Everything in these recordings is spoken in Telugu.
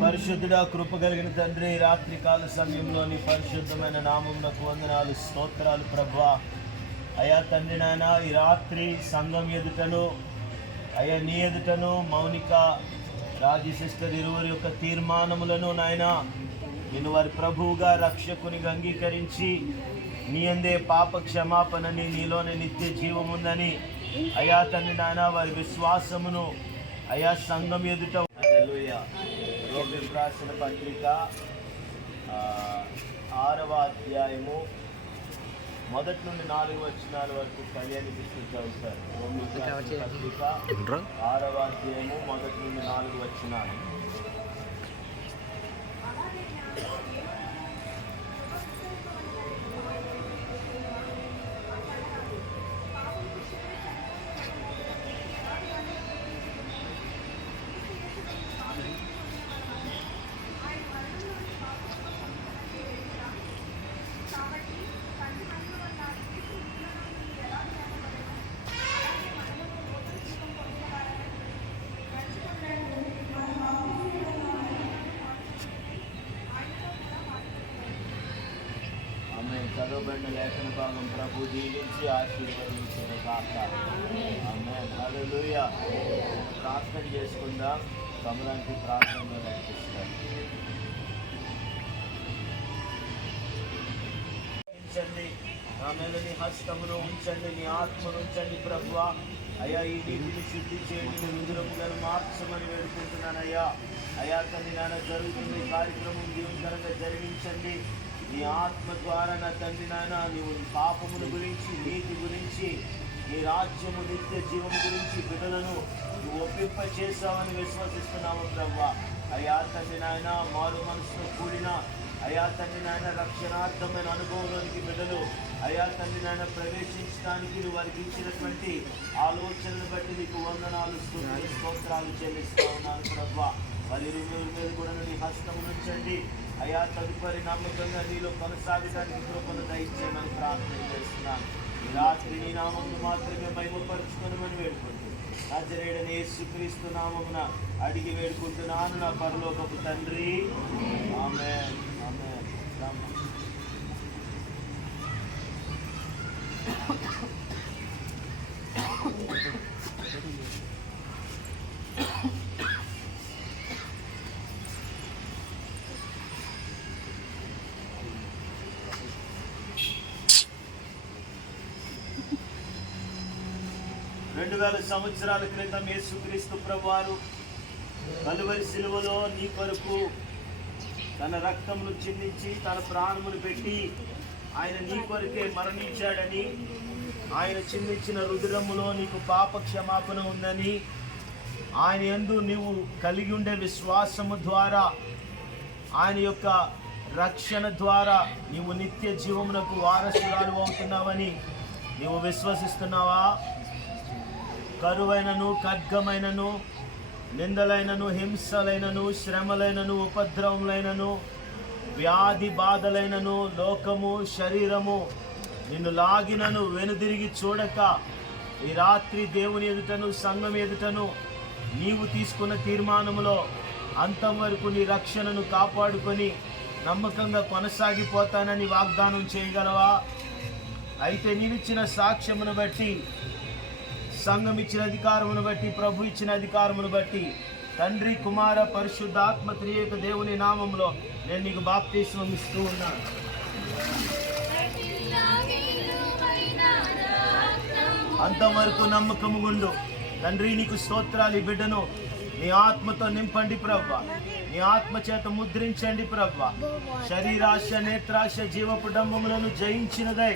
పరిశుద్ధుడా, కృప కలిగిన తండ్రి, రాత్రికాల సమయంలోని పరిశుద్ధమైన నామమునకు వందనాలు, స్తోత్రాలు ప్రభువా. అయా తండ్రి నాయన, ఈ రాత్రి సంఘం ఎదుటను అయ్యా నీ ఎదుటను మౌనిక రాజీ సిస్టర్ ఇరువురి యొక్క తీర్మానములను నాయన నేను వారి ప్రభువుగా రక్షకునిగా అంగీకరించి నీ అందే పాప క్షమాపణని, నీలోనే నిత్య జీవముందని అయా తండ్రి నాయన వారి విశ్వాసమును అయా సంఘం ఎదుట రాసిన పత్రిక 6వ అధ్యాయము 1 నుండి 4 వచనాల వరకు కళ్యాణి చదువుతారు. పత్రిక 6వ అధ్యాయము 1 నుండి 4 వచనాలు. చదవబడిన లేఖన భాగం ప్రభు దీవించి ఆశీర్వదించిన కాక. ఆమేన్. హల్లెలూయా. ప్రార్థన చేసుకుందాం. కమలానికి ప్రార్థనలో నడిపిస్తాను. ఉంచండి నా మీద నీ హస్తమును ఉంచండి, నీ ఆత్మను ఉంచండి ప్రభువా. అయ్యా ఈ నీటిని శుద్ధి చేయండి, విధురములను మార్చమని వేడుకుంటున్నానయ్యా. అయ్యా తండ్రి నాన్న జరుగుతున్న ఈ కార్యక్రమం దీవెనకరంగా జరిగించండి. నీ ఆత్మ ద్వారా నా తండ్రి నాయన నీవు పాపమును గురించి, నీతి గురించి, నీ రాజ్యము నిత్య జీవము గురించి బిడ్డలను నువ్వు ఒప్పింప చేస్తావని విశ్వసిస్తున్నాము ప్రభువా. అయ్యా తండ్రి నాయన మారు మనసుతో కూడిన అయ్యా తండ్రి నాయన రక్షణార్థమైన అనుభవంలోనికి బిడ్డలు అయ్యా తండ్రి నాయన ప్రవేశించడానికి నువ్వు వారికి ఇచ్చినటువంటి ఆలోచనలు బట్టి నీకు వందనాలు, స్తోత్రాలు చెల్లిస్తా ఉన్నాను ప్రభువా. వాళ్ళ ఇరువురి మీద కూడా నీ హస్తము ఉంచండి అయా. తదుపరి నమ్మకంగా నీలో కొనసాగడానికి కృపను దయచేయమని ప్రార్థన చేస్తున్నాను. ఈ రాత్రి నీ నామమును మాత్రమే మహిమపరచుకొనమని వేడుకుంటూ నజరేయుడైన యేసుక్రీస్తు నామమున అడిగి వేడుకుంటున్నాను నా పరలోకపు తండ్రి. ఆమేన్. ఆమేన్. రెండు 2000 సంవత్సరాల క్రితం యేసుక్రీస్తు ప్రభువారు కలువరి శిలువలో నీ కొరకు తన రక్తమును చిందించి తన ప్రాణమును పెట్టి ఆయన నీ కొరకే మరణించాడని, ఆయన చిందించిన రుధిరములో నీకు పాప క్షమాపణ ఉందని, ఆయన యందు నీవు కలిగి ఉండే విశ్వాసము ద్వారా ఆయన యొక్క రక్షణ ద్వారా నీవు నిత్య జీవమునకు వారసురాలు అవుతున్నావని నీవు విశ్వసిస్తున్నావా? కరువైనను, ఖడ్గమైనను, నిందలైనను, హింసలైనను, శ్రమలైనను, ఉపద్రవములైనను, వ్యాధి బాధలైనను, లోకము, శరీరము నిన్ను లాగినను వెనుదిరిగి చూడక ఈ రాత్రి దేవుని ఎదుటను సంఘం ఎదుటను నీవు తీసుకున్న తీర్మానములో అంతం వరకు నీ రక్షణను కాపాడుకొని నమ్మకంగా కొనసాగిపోతానని వాగ్దానం చేయగలవా? అయితే నీవిచ్చిన సాక్ష్యమును బట్టి, సంఘం ఇచ్చిన అధికారమును బట్టి, ప్రభు ఇచ్చిన అధికారమును బట్టి తండ్రి, కుమార, పరిశుద్ధాత్మ త్రియేక దేవుని నామములో నేను నీకు బాప్తిస్మం ఇస్తూ ఉన్నాను. అంతవరకు నమ్మకము గుండు తండ్రి. నీకు స్తోత్రాలు. ఈ బిడ్డను నీ ఆత్మతో నింపండి ప్రభువా. నీ ఆత్మ చేత ముద్రించండి ప్రభువా. శరీరాశ, నేత్రాశ, జీవపు డంబములను జయించినదై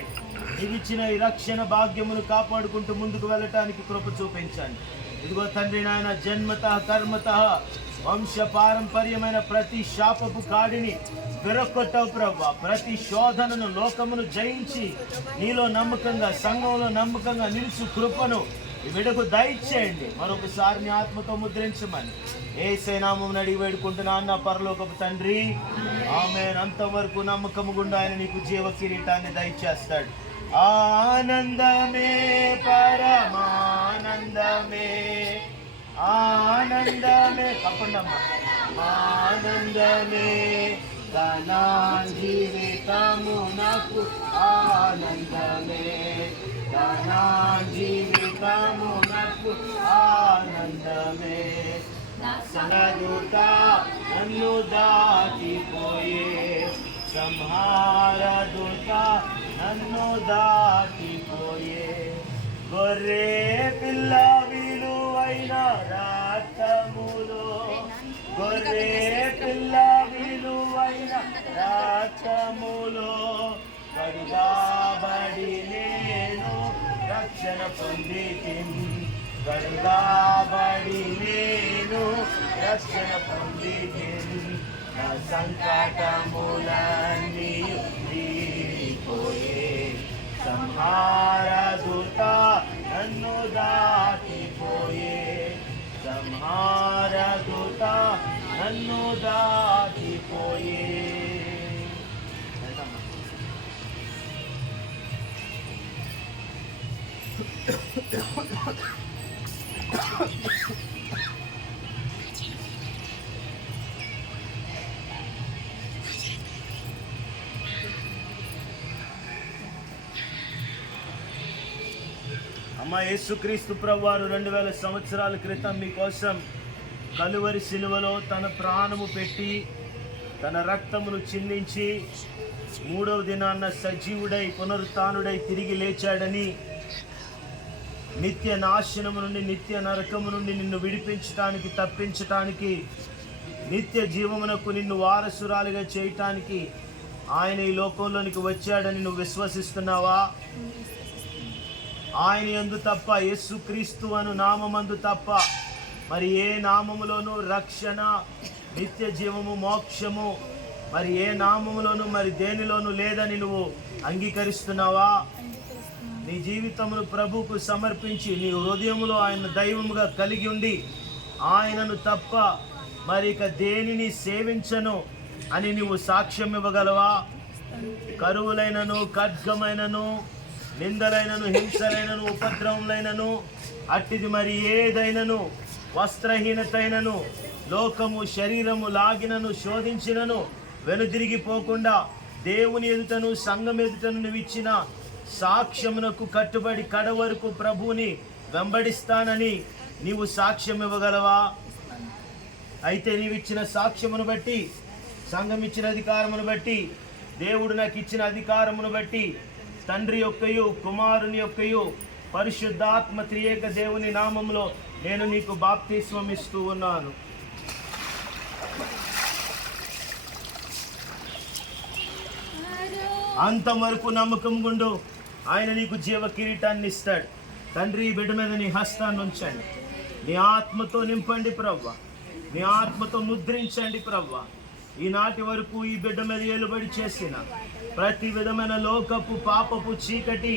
నీవిచ్చిన ఈ రక్షణ భాగ్యమును కాపాడుకుంటూ ముందుకు వెళ్ళటానికి కృప చూపించండి. ఇదిగో తండ్రి నాయన, జన్మత, కర్మత, వంశ పారంపర్యమైన ప్రతి శాపపు కాడిని విరగొట్టవు ప్రభువా. ప్రతి శోధనను, లోకమును జయించి నీలో నమ్మకంగా, సంఘంలో నమ్మకంగా నిలుచు కృపను ఈ బిడ్డకు దయచేయండి. మరొకసారి నీ ఆత్మతో ముద్రించమని యేసు నామమున అడిగి వేడుకుంటున్నాను నా పరలోకపు తండ్రి. ఆమేన్. అంతవరకు నమ్మకము గుండా ఆయన నీకు జీవ కిరీటాన్ని దయచేస్తాడు. ఆనందమే, పరమానందమే, ఆనందమే. తప్పండమ్మా. ఆనందమే కనాన్ జీవితమునకు ఆనందమే కనాన్ జీవితమునకు ఆనందమే సంగదూత నన్ను దాటిపోయే సంహారదూత నన్ను దాటిపోయే గొర్రె పిల్ల విలువైన రక్తములో గొర్రె పిల్ల విలువైన రక్తములో కడుగాబడి నేను రక్షణ పొందితిని కడుగాబడి నేను రక్షణ పొందితిని నా సంకటములన్నీ తీరిపోయే సంహారదూత నన్ను దాటిపోయే సంహారదూత నన్ను దాటిపోయే. అమ్మ యేసుక్రీస్తు ప్రభువారు 2000 సంవత్సరాల క్రితం మీకోసం కలువరి శిలువలో తన ప్రాణము పెట్టి తన రక్తమును చిందించి 3వ దినాన్న సజీవుడై పునరుత్థానుడై తిరిగి లేచాడని నిత్య నాశనము నుండి నిత్య నరకము నుండి నిన్ను విడిపించటానికి తప్పించటానికి నిత్య జీవమునకు నిన్ను వారసురాలిగా చేయటానికి ఆయన ఈ లోకంలోనికి వచ్చాడని నువ్వు విశ్వసిస్తున్నావా? ఆయన యందు తప్ప యేసుక్రీస్తు అను నామమందు తప్ప మరి ఏ నామములోనూ రక్షణ నిత్య జీవము మోక్షము మరి ఏ నామములోనూ మరి దేనిలోనూ లేదని నువ్వు అంగీకరిస్తున్నావా? నీ జీవితమును ప్రభువుకు సమర్పించి నీ హృదయములో ఆయన దైవముగా కలిగి ఉండి ఆయనను తప్ప మరి ఇక దేనిని సేవించను అని నువ్వు సాక్ష్యం ఇవ్వగలవా? కరువులైనను ఖడ్గమైనను నిందలైనను హింసలైనను ఉపద్రవములైనను అట్టిది మరి ఏదైనను వస్త్రహీనతైనను లోకము శరీరము లాగినను శోధించినను వెనుదిరిగిపోకుండా దేవుని ఎదుటను సంఘం ఎదుటను నువ్వు ఇచ్చిన సాక్ష్యమునకు కట్టుబడి కడ వరకు ప్రభువుని వెంబడిస్తానని నీవు సాక్ష్యం ఇవ్వగలవా? అయితే నీవిచ్చిన సాక్ష్యమును బట్టి సంఘం ఇచ్చిన అధికారమును బట్టి దేవుడు నాకు ఇచ్చిన అధికారమును బట్టి తండ్రి యొక్కయు కుమారుని యొక్కయు పరిశుద్ధాత్మ త్రియేక దేవుని నామములో నేను నీకు బాప్తిస్మం ఇస్తూ ఉన్నాను. అంతవరకు నమ్మకం గుండు, ఆయన నీకు జీవ కిరీటాన్ని ఇస్తాడు. తండ్రి బిడ్డ మీద నీ హస్తాన్ని ఉంచండి, నీ ఆత్మతో నింపండి ప్రవ్వ, నీ ఆత్మతో ముద్రించండి ప్రవ్వ. ఈనాటి వరకు ఈ బిడ్డ మీద ఏలుబడి చేసిన ప్రతి విధమైన లోకపు పాపపు చీకటి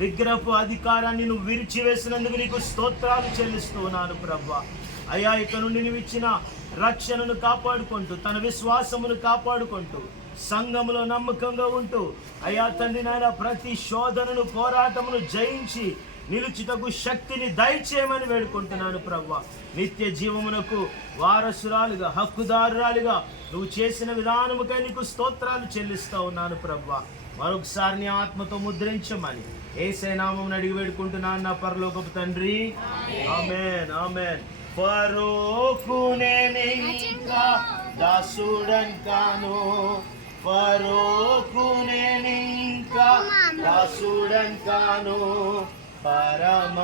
విగ్రహపు అధికారాన్ని నువ్వు విరిచివేసినందుకు నీకు స్తోత్రాలు చెల్లిస్తూ ఉన్నాను ప్రవ్వ. అయ్యా ఇక నుండి నువ్వు ఇచ్చిన రక్షణను కాపాడుకుంటూ తన విశ్వాసమును కాపాడుకుంటూ సంఘములో నమ్మకంగా ఉంటూ అయ్యా తండ్రి నాయన ప్రతి శోధనను పోరాటమును జయించి నిలుచుటకు శక్తిని దయచేయమని వేడుకుంటున్నాను ప్రవ్వ. నిత్య జీవమునకు వారసురాలుగా హక్కుదారురాలుగా నువ్వు చేసిన విధానముకై నీకు స్తోత్రాలు చెల్లిస్తూ ఉన్నాను ప్రవ్వ. మరొకసారి నీ ఆత్మతో ముద్రించమని యేసయ్య నామమున అడిగి వేడుకుంటున్నాను నా పరలోకపు తండ్రి. ఆమేన్ ఆమేన్. ఫరోకు నేనింకా దాసుడంకాను, ఫరోకు నేనింకా దాసుడంకాను, పరమ